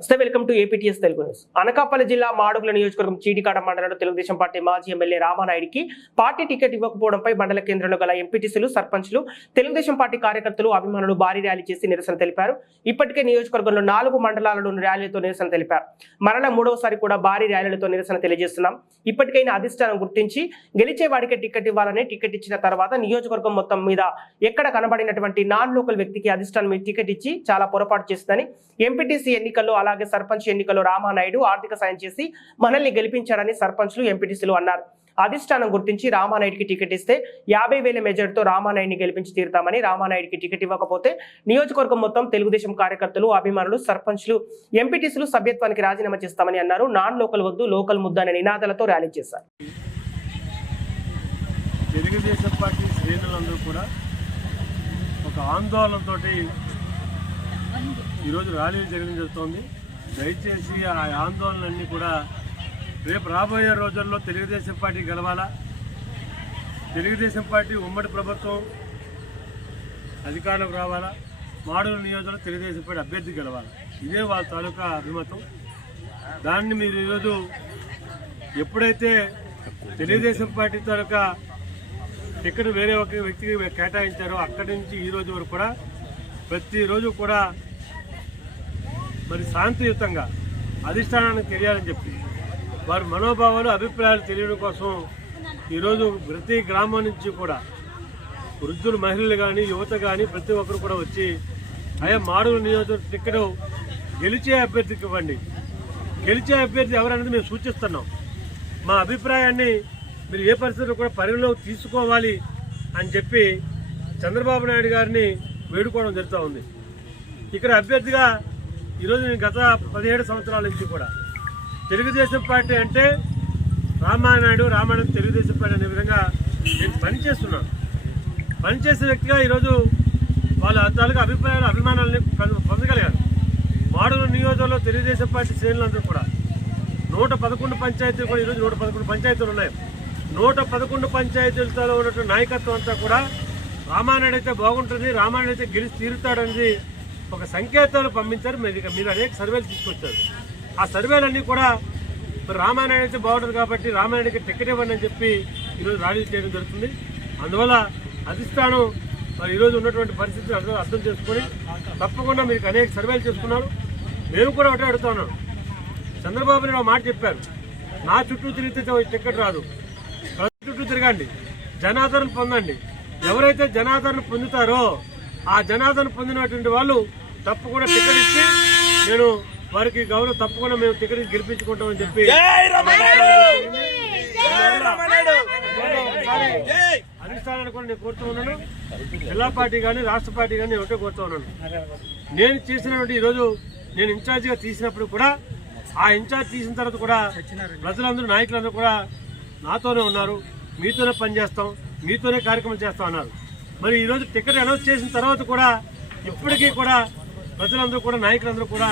నమస్తే welcome to APTS Telugu news. Anakapalli జిల్లా మాడుగుల నియోజకవర్గం చీడికాడ మండలంలో తెలుగుదేశం పార్టీ మాజీ ఎమ్మెల్యే రామానాయుడికి పార్టీ టికెట్ ఇవ్వకపోవడంపై మండల కేంద్రంలో గల ఎంపీటీసీలు సర్పంచ్లు తెలుగుదేశం పార్టీ కార్యకర్తలు అభిమానులు భారీ ర్యాలీ చేసి నిరసన తెలిపారు. ఇప్పటికే నియోజకవర్గంలో నాలుగు మండలాలలో ర్యాలీలతో నిరసన తెలిపారు. మరల మూడవసారి కూడా భారీ ర్యాలీలతో నిరసన తెలియజేస్తున్నాం. ఇప్పటికైనా అధిష్టానం గుర్తించి గెలిచే వాడికి టికెట్ ఇవ్వాలని టికెట్ ఇచ్చిన తర్వాత నియోజకవర్గం మొత్తం మీద ఎక్కడ కనబడినటువంటి నాన్ లోకల్ వ్యక్తికి అధిష్టానం టికెట్ ఇచ్చి చాలా పొరపాటు చేస్తుందని ఎంపీటీసీ ఎన్నికల్లో అలాగే సర్పంచ్ ఎన్నికల్లో రామానాయుడు ఆర్థిక సాయం చేసి మనల్ని గెలిపించారని సర్పంచ్లు ఎంపీటీసీలు అన్నారు. అధిష్టానం గుర్తించి రామానాయుడికి టికెట్ ఇస్తే యాభై వేల మెజార్టీతో రామానాయుడిని గెలిపించి తీరుతామని రామానాయుడికి టికెట్ ఇవ్వకపోతే నియోజకవర్గం మొత్తం తెలుగుదేశం కార్యకర్తలు అభిమానులు సర్పంచ్లు ఎంపీటీసీలు సభ్యత్వానికి రాజీనామా చేస్తామని అన్నారు. నాన్ లోకల్ వద్దు లోకల్ ముద్దు అనే నినాదాలతో ర్యాలీ చేశారు. తెలుగుదేశం పార్టీ శ్రేణులందరూ కూడా ఒక ఆందోళనతో ఈరోజు ర్యాలీ జరగడం జరుగుతోంది. దయచేసి ఆ ఆందోళనలన్నీ కూడా రేపు రాబోయే రోజుల్లో తెలుగుదేశం పార్టీ గెలవాలా? తెలుగుదేశం పార్టీ ఉమ్మడి ప్రభుత్వం అధికారంలోకి రావాలా? మాడూరు నియోజకవర్గం తెలుగుదేశం పార్టీ అభ్యర్థి గెలవాలి? ఇదే వాళ్ళ తాలూకా అభిమతం. దాన్ని మీరు ఈరోజు ఎప్పుడైతే తెలుగుదేశం పార్టీ తాలూకా టికెట్ వేరే ఒక వ్యక్తికి కేటాయించారో అక్కడి నుంచి ఈ రోజు వరకు కూడా ప్రతిరోజు కూడా మరి శాంతియుతంగా అధిష్టానానికి తెలియాలని చెప్పి వారి మనోభావాలు అభిప్రాయాలు తెలియడం కోసం ఈరోజు ప్రతి గ్రామం నుంచి కూడా వృద్ధులు మహిళలు కానీ యువత కానీ ప్రతి ఒక్కరు కూడా వచ్చి అయ్యా మాడుగుల నియోజకవర్గ టిక్కెట్ గెలిచే అభ్యర్థికి ఇవ్వండి. గెలిచే అభ్యర్థి ఎవరనేది మేము సూచిస్తున్నాం. మా అభిప్రాయాన్ని మీరు ఏ పరిస్థితుల్లో కూడా పరిగణలోకి తీసుకోవాలి అని చెప్పి చంద్రబాబు నాయుడు గారిని వేడుకోవడం జరుగుతూ ఉంది. ఇక్కడ అభ్యర్థిగా ఈరోజు నేను గత పదిహేడు సంవత్సరాల నుంచి కూడా తెలుగుదేశం పార్టీ అంటే రామానాయుడు రామాయణం తెలుగుదేశం పార్టీ అనే విధంగా నేను పనిచేస్తున్నాను. పనిచేసే వ్యక్తిగా ఈరోజు వాళ్ళ తాలూకా అభిప్రాయాలు అభిమానాలని పొంద- పొందగలిగారు. మాడూరు నియోజకవర్గంలో తెలుగుదేశం పార్టీ శ్రేణులందరూ కూడా నూట పదకొండు పంచాయతీలు కూడా ఈరోజు నూట పదకొండు పంచాయతీలు ఉన్నాయి. నూట పదకొండు పంచాయతీలతో ఉన్నటువంటి నాయకత్వం అంతా కూడా రామానాయుడు అయితే బాగుంటుంది రామానాయుడు అయితే గెలిచి తీరుతాడనేది ఒక సంకేతాలు పంపించారు. మీరు ఇక మీరు అనేక సర్వేలు తీసుకొచ్చారు. ఆ సర్వేలన్నీ కూడా మరి అయితే బాగుంటుంది కాబట్టి రామాయణకి టికెట్ ఇవ్వండి అని చెప్పి ఈరోజు ర్యాలీ చేయడం జరుగుతుంది. అందువల్ల అధిష్టానం మరి ఈరోజు ఉన్నటువంటి పరిస్థితిని అర్థం అర్థం చేసుకొని తప్పకుండా మీకు అనేక సర్వేలు చేసుకున్నారు. మేము కూడా ఒకటే అడుగుతున్నాం చంద్రబాబు నాయుడు ఒక మాట చెప్పారు. నా చుట్టూ తిరిగితే టికెట్ రాదు. చుట్టూ తిరగండి. జనాదరణ పొందండి. ఎవరైతే జనాదరణ పొందుతారో ఆ జనాదరణ పొందినటువంటి వాళ్ళు తప్పకుండా టికెట్ ఇచ్చి నేను వారికి గౌరవం తప్పకుండా మేము టికెట్ ఇచ్చి గెలిపించుకుంటామని చెప్పి అధిష్టానాన్ని కూడా నేను కోరుతూ ఉన్నాను. జిల్లా పార్టీ కానీ రాష్ట్ర పార్టీ కానీ నేను ఒకటే కోరుతూ ఉన్నాను. నేను చేసినటువంటి ఈరోజు నేను ఇన్ఛార్జిగా తీసినప్పుడు కూడా ఆ ఇన్ఛార్జ్ తీసిన తర్వాత కూడా ప్రజలందరూ నాయకులందరూ కూడా నాతోనే ఉన్నారు. మీతోనే పనిచేస్తాం. మీతోనే కార్యక్రమం చేస్తాం అన్నారు. మరి ఈరోజు టికెట్ అనౌన్స్ చేసిన తర్వాత కూడా ఇప్పటికీ కూడా ప్రజలందరూ కూడా నాయకులందరూ కూడా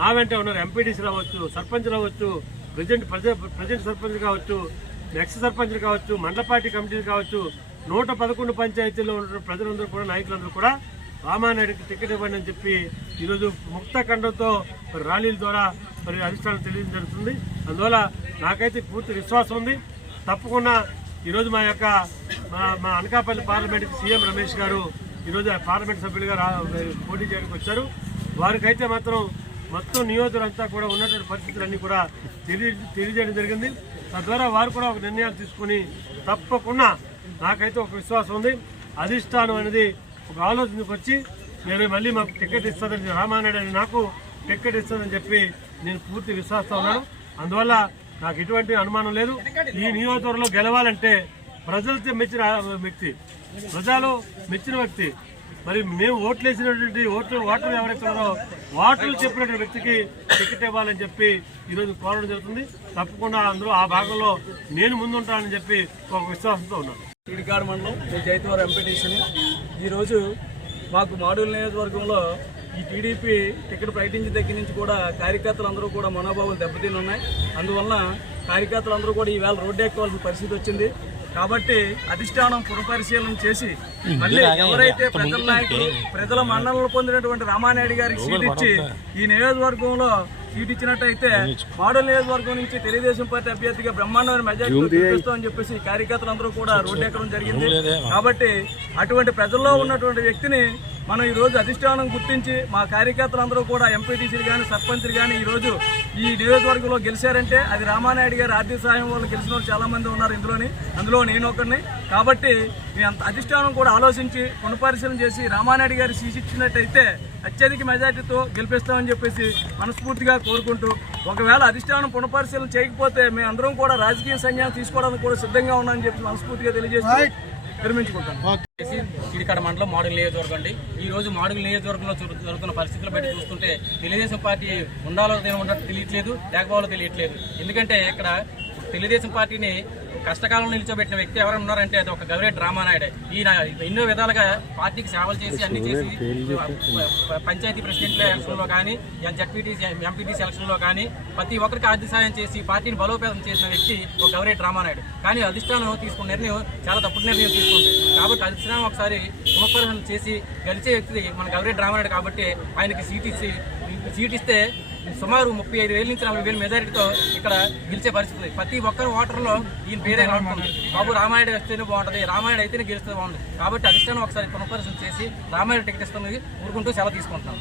నా వెంటే ఉన్నారు. ఎంపీటీసీ రావచ్చు సర్పంచ్ రావచ్చు ప్రజెంట్ ప్రజెంట్ సర్పంచ్ కావచ్చు నెక్స్ట్ సర్పంచ్లు కావచ్చు మండల పార్టీ కమిటీలు కావచ్చు నూట పదకొండు పంచాయతీల్లో ఉన్న ప్రజలందరూ కూడా నాయకులందరూ కూడా రామానాయుడికి టికెట్ ఇవ్వండి అని చెప్పి ఈరోజు ముక్త ఖండంతో మరి ర్యాలీల ద్వారా మరి అధిష్టానం తెలియడం జరుగుతుంది. అందువల్ల నాకైతే పూర్తి విశ్వాసం ఉంది. తప్పకుండా ఈరోజు మా యొక్క మా మా అనకాపల్లి పార్లమెంట్కి సీఎం రమేష్ గారు ఈరోజు పార్లమెంట్ సభ్యులుగా రా పోటీ చేయడానికి వచ్చారు. వారికైతే మాత్రం మొత్తం నియోజకవర్గంతా అంతా కూడా ఉన్నటువంటి పరిస్థితులన్నీ కూడా తెలియ తెలియజేయడం జరిగింది. తద్వారా వారు కూడా ఒక నిర్ణయాలు తీసుకుని తప్పకుండా నాకైతే ఒక విశ్వాసం ఉంది. అధిష్టానం అనేది ఒక ఆలోచనకు వచ్చి నేను మళ్ళీ మాకు టికెట్ ఇస్తుందని రామానాయుడు నాకు టికెట్ ఇస్తుందని చెప్పి నేను పూర్తి విశ్వాసం ఉన్నాను. అందువల్ల నాకు ఎటువంటి అనుమానం లేదు. ఈ నియోజకవర్గంలో గెలవాలంటే ప్రజలతో మెచ్చిన వ్యక్తి. ప్రజలు మెచ్చిన వ్యక్తి. మరి మేము ఓట్లు వేసినటువంటి ఓట్లు ఓటర్లు ఎవరైతే ఓటర్లు చెప్పినటువంటి వ్యక్తికి టికెట్ ఇవ్వాలని చెప్పి ఈరోజు కోరడం జరుగుతుంది. తప్పకుండా అందరూ ఆ భాగంలో నేను ముందుంటానని చెప్పి ఒక విశ్వాసంతో ఉన్నాను. టీడికాడ మండలం నేను ఎంపీటీసీని. ఈరోజు మాకు మాడూల్ నియోజకవర్గంలో ఈ టీడీపీ టికెట్ ప్రకటించిన దగ్గర నుంచి కూడా కార్యకర్తలందరూ కూడా మనోభావాలు దెబ్బతిని ఉన్నాయి అందువలన కార్యకర్తలందరూ కూడా ఈవేళ రోడ్డు ఎక్కవలసిన పరిస్థితి వచ్చింది. కాబట్టి అధిష్టానం పునఃపరిశీలన చేసి మళ్ళీ ఎవరైతే ప్రజల నాయకులు ప్రజల మన్ననలు పొందినటువంటి రామానాయుడు గారికి సీట్ ఇచ్చి ఈ నియోజకవర్గంలో సీట్ ఇచ్చినట్టయితే మోడల్ నియోజకవర్గం నుంచి తెలుగుదేశం పార్టీ అభ్యర్థిగా బ్రహ్మాండమైన మెజార్టీ గెలుస్తామని చెప్పేసి కార్యకర్తలందరూ కూడా రోడ్డు ఎక్కడం జరిగింది. కాబట్టి అటువంటి ప్రజల్లో ఉన్నటువంటి వ్యక్తిని మనం ఈరోజు అధిష్టానం గుర్తించి మా కార్యకర్తలందరూ కూడా ఎంపీటీసీలు కానీ సర్పంచ్లు కానీ ఈ ఈ నియోజకవర్గంలో గెలిచారంటే అది రామానాయుడు గారి ఆర్థిక సహాయం వల్ల గెలిచిన వాళ్ళు చాలామంది ఉన్నారు ఇందులోని. అందులో నేను ఒకరిని కాబట్టి మీ అంత అధిష్టానం కూడా ఆలోచించి పునఃపరిశీలన చేసి రామానాయుడు గారి సీట్ ఇచ్చినట్టయితే అత్యధిక మెజార్టీతో గెలిపిస్తామని చెప్పేసి మనస్ఫూర్తిగా కోరుకుంటూ ఒకవేళ అధిష్టానం పునఃపరిశీలన చేయకపోతే మేము అందరం కూడా రాజకీయ సన్యాసం తీసుకోవడానికి కూడా సిద్ధంగా ఉన్నామని చెప్పి మనస్ఫూర్తిగా తెలియజేస్తాం నిర్మించుకుంటాం. చేసి మండలం మాడుగు నియోజకవర్గం అండి. ఈ రోజు మాడుగుల నియోజకవర్గంలో జరుగుతున్న పరిస్థితులు బట్టి చూస్తుంటే తెలుగుదేశం పార్టీ ఉండాలో ఉన్నట్టు తెలియట్లేదు లేకపోవాలో తెలియట్లేదు. ఎందుకంటే ఇక్కడ తెలుగుదేశం పార్టీని కష్టకాలంలో నిలిచోబెట్టిన వ్యక్తి ఎవరైనా ఉన్నారంటే అది ఒక గవిరెడ్డి రామానాయుడే ఈయన ఎన్నో విధాలుగా పార్టీకి సేవలు చేసి అన్ని చేసి పంచాయతీ ప్రెసిడెంట్ల ఎలక్షన్లో కానీ జడ్పీటీసీ ఎంపీటీసీ ఎలక్షన్లో కానీ ప్రతి ఒక్కరికి ఆర్థిక సాయం చేసి పార్టీని బలోపేతం చేసిన వ్యక్తి ఒక గవిరెడ్డి రామానాయుడు కానీ అధిష్టానం తీసుకున్న నిర్ణయం చాలా తప్పుడు నిర్ణయం తీసుకుంది. కాబట్టి అధిష్టానం ఒకసారి పునఃపరిశీలన చేసి గెలిచే వ్యక్తి మన గవిరెడ్డి రామానాయుడు కాబట్టి ఆయనకి సీట్ ఇచ్చి సీట్ ఇస్తే సుమారు ముప్పై ఐదు వేల నుంచి నలభై వేల మెజారిటీతో ఇక్కడ గెలిచే పరిస్థితి ఉంది. ప్రతి ఒక్కరు ఓటర్లో ఈయన పేరే నడుతుంది బాబు రామాయణ వస్తేనే బాగుంటుంది రామాయణ అయితేనే గెలిస్తే బాగుంటుంది. కాబట్టి అధిష్టానం ఒకసారి పునఃపరిశీలన చేసి రామాయణ టికెట్ ఇస్తున్నది ఊరుకుంటూ సెలవు తీసుకుంటున్నాం